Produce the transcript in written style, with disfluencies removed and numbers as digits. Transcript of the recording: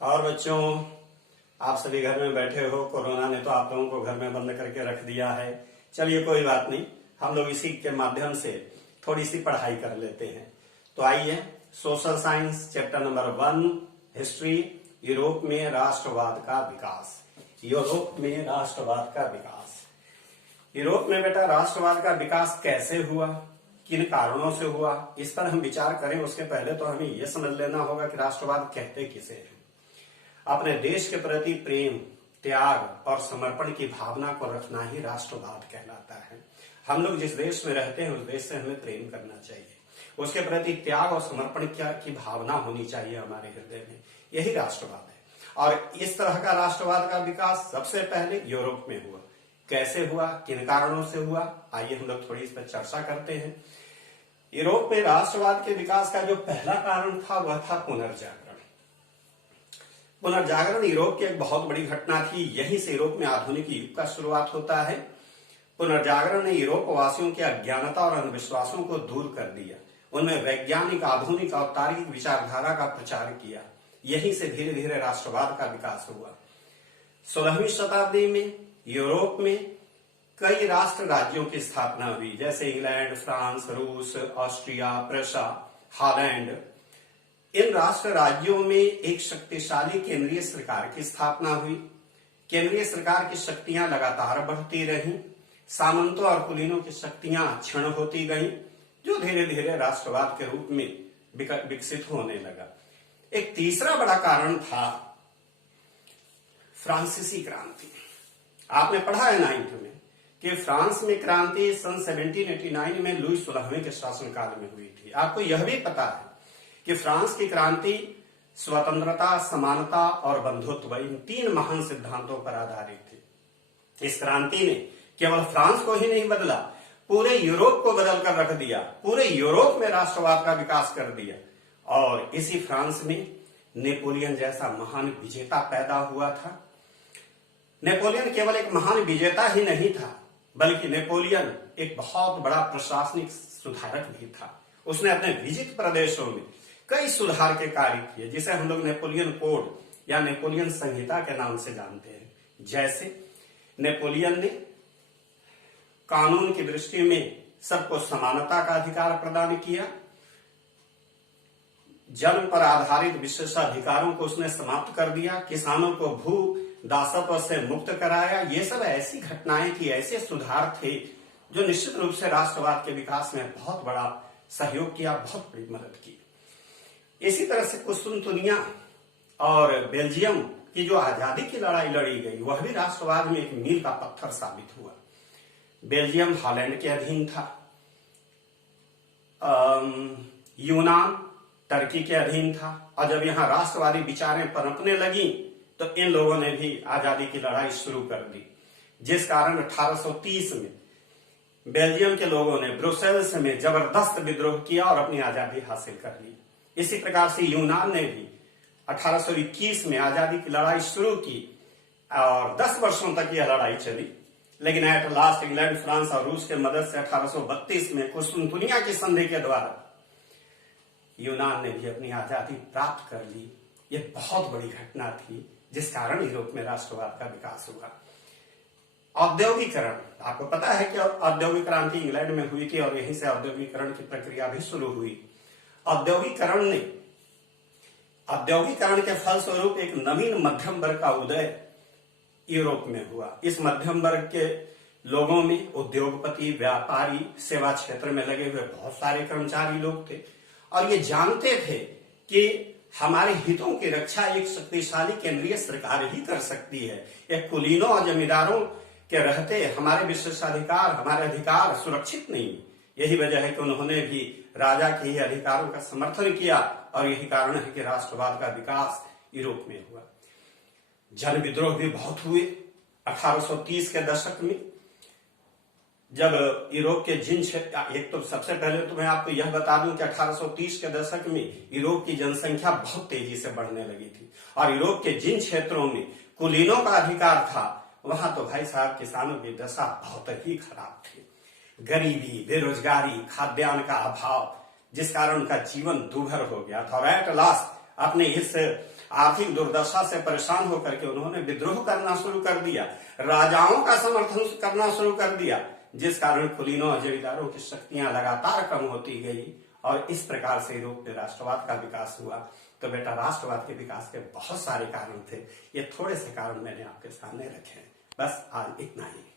और बच्चों, आप सभी घर में बैठे हो। कोरोना ने तो आप लोगों को घर में बंद करके रख दिया है। चलिए कोई बात नहीं, हम लोग इसी के माध्यम से थोड़ी सी पढ़ाई कर लेते हैं। तो आइए, social science chapter number 1 history, Europe में राष्ट्रवाद का विकास। यूरोप में राष्ट्रवाद का विकास। यूरोप में बेटा राष्ट्रवाद का विकास कैसे हुआ, किन कारणों से हुआ, इस पर हम विचार करें उसके पहले तो हमें यह समझ लेना होगा कि राष्ट्रवाद कहते किसे हैं। अपने देश के प्रति प्रेम, त्याग और समर्पण की भावना को रखना ही राष्ट्रवाद कहलाता है। हम लोग जिस देश में रहते हैं उस देश से हमें प्रेम करना चाहिए, उसके प्रति त्याग और समर्पण की भावना होनी चाहिए हमारे हृदय में। यही राष्ट्रवाद है। और इस तरह का राष्ट्रवाद का विकास सबसे पहले यूरोप में हुआ। कैसे हुआ, किन कारणों से हुआ, आइए हम लोग थोड़ी इस पर चर्चा करते हैं। यूरोप में राष्ट्रवाद के विकास का जो पहला कारण था वह था पुनर्जागरण। पुनर्जागरण यूरोप की एक बहुत बड़ी घटना थी। यहीं से यूरोप में आधुनिक युग का शुरुआत होता है। पुनर्जागरण ने यूरोप वासियों की अज्ञानता और अंधविश्वासों को दूर कर दिया, उनमें वैज्ञानिक, आधुनिक और तार्किक विचारधारा का प्रचार किया। यहीं से धीरे धीरे राष्ट्रवाद का विकास हुआ। 16वीं शताब्दी में यूरोप में कई राष्ट्र राज्यों की स्थापना हुई, जैसे इंग्लैंड, फ्रांस, रूस, ऑस्ट्रिया, प्रशा, हॉलैंड। इन राष्ट्र राज्यों में एक शक्तिशाली केंद्रीय सरकार की स्थापना हुई। केंद्रीय सरकार की शक्तियां लगातार बढ़ती रहीं। सामंतों और कुलीनों की शक्तियां क्षीण होती गईं, जो धीरे धीरे राष्ट्रवाद के रूप में विकसित होने लगा। एक तीसरा बड़ा कारण था फ्रांसीसी क्रांति। आपने पढ़ा है 9th में कि फ्रांस में क्रांति सन 1789 में लुई 16वें के शासनकाल में हुई थी। आपको यह भी पता है कि फ्रांस की क्रांति स्वतंत्रता, समानता और बंधुत्व, इन 3 महान सिद्धांतों पर आधारित थी। इस क्रांति ने केवल फ्रांस को ही नहीं बदला, पूरे यूरोप को बदल कर रख दिया। पूरे यूरोप में राष्ट्रवाद का विकास कर दिया। और इसी फ्रांस में नेपोलियन जैसा महान विजेता पैदा हुआ था। नेपोलियन केवल एक महान विजेता ही नहीं था, बल्कि नेपोलियन एक बहुत बड़ा प्रशासनिक सुधारक भी था। उसने अपने विजित प्रदेशों में कई सुधार के कार्य किए, जिसे हम लोग नेपोलियन कोड या नेपोलियन संहिता के नाम से जानते हैं। जैसे नेपोलियन ने कानून की दृष्टि में सबको समानता का अधिकार प्रदान किया। जन्म पर आधारित विशेषाधिकारों को उसने समाप्त कर दिया। किसानों को भू दासत्व से मुक्त कराया। ये सब ऐसी घटनाएं थी, ऐसे सुधार थे जो निश्चित रूप से राष्ट्रवाद के विकास में बहुत बड़ा सहयोग किया, बहुत बड़ी मदद की। इसी तरह से कुस्तुनतुनिया और बेल्जियम की जो आजादी की लड़ाई लड़ी गई, वह भी राष्ट्रवाद में एक मील का पत्थर साबित हुआ। बेल्जियम हॉलैंड के अधीन था। यूनान टर्की के अधीन था। और जब यहाँ राष्ट्रवादी विचारें पनपने लगी तो इन लोगों ने भी आजादी की लड़ाई शुरू कर दी, जिस कारण 1830 में बेल्जियम के लोगों ने ब्रुसेल्स में जबरदस्त विद्रोह किया और अपनी आजादी हासिल कर ली। इसी प्रकार से यूनान ने भी 1821 में आजादी की लड़ाई शुरू की और 10 वर्षों तक यह लड़ाई चली। लेकिन एट लास्ट इंग्लैंड, फ्रांस और रूस के मदद से 1832 में कुस्तुनतुनिया की संधि के द्वारा यूनान ने भी अपनी आजादी प्राप्त कर ली। यह बहुत बड़ी घटना थी, जिस कारण यूरोप में राष्ट्रवाद का विकास हुआ। औद्योगिकरण, आपको पता है कि औद्योगिक क्रांति इंग्लैंड में हुई थी और यहीं से औद्योगिकरण की प्रक्रिया भी शुरू हुई। औद्योगिकरण के फलस्वरूप एक नवीन मध्यम वर्ग का उदय यूरोप में हुआ। इस मध्यम वर्ग के लोगों में उद्योगपति, व्यापारी, सेवा क्षेत्र में लगे हुए बहुत सारे कर्मचारी लोग थे और ये जानते थे कि हमारे हितों की रक्षा एक शक्तिशाली केंद्रीय सरकार ही कर सकती है। एक कुलीनों और जमींदारों के रहते हमारे विशेषाधिकार, हमारे अधिकार सुरक्षित नहीं। यही वजह है कि उन्होंने भी राजा के ही अधिकारों का समर्थन किया और यही कारण है कि राष्ट्रवाद का विकास यूरोप में हुआ। जन विद्रोह भी बहुत हुए 1830 के दशक में, जब यूरोप के जिन क्षेत्र, एक तो सबसे पहले तो मैं आपको यह बता दूं कि 1830 के दशक में यूरोप की जनसंख्या बहुत तेजी से बढ़ने लगी थी और यूरोप के जिन क्षेत्रों में कुलीनों का अधिकार था, वहां तो भाई साहब किसानों की दशा बहुत ही खराब थी। गरीबी, बेरोजगारी, खाद्यान्न का अभाव, जिस कारण उनका जीवन दूभर हो गया था। और एट लास्ट अपने इस आर्थिक दुर्दशा से परेशान होकर के उन्होंने विद्रोह करना शुरू कर दिया, राजाओं का समर्थन करना शुरू कर दिया, जिस कारण कुलीनों और जमींदारों की शक्तियां लगातार कम होती गई और इस प्रकार से यूरोप में राष्ट्रवाद का विकास हुआ। तो बेटा, राष्ट्रवाद के विकास के बहुत सारे कारण थे, ये थोड़े से कारण मैंने आपके सामने रखे हैं। बस आज इतना ही।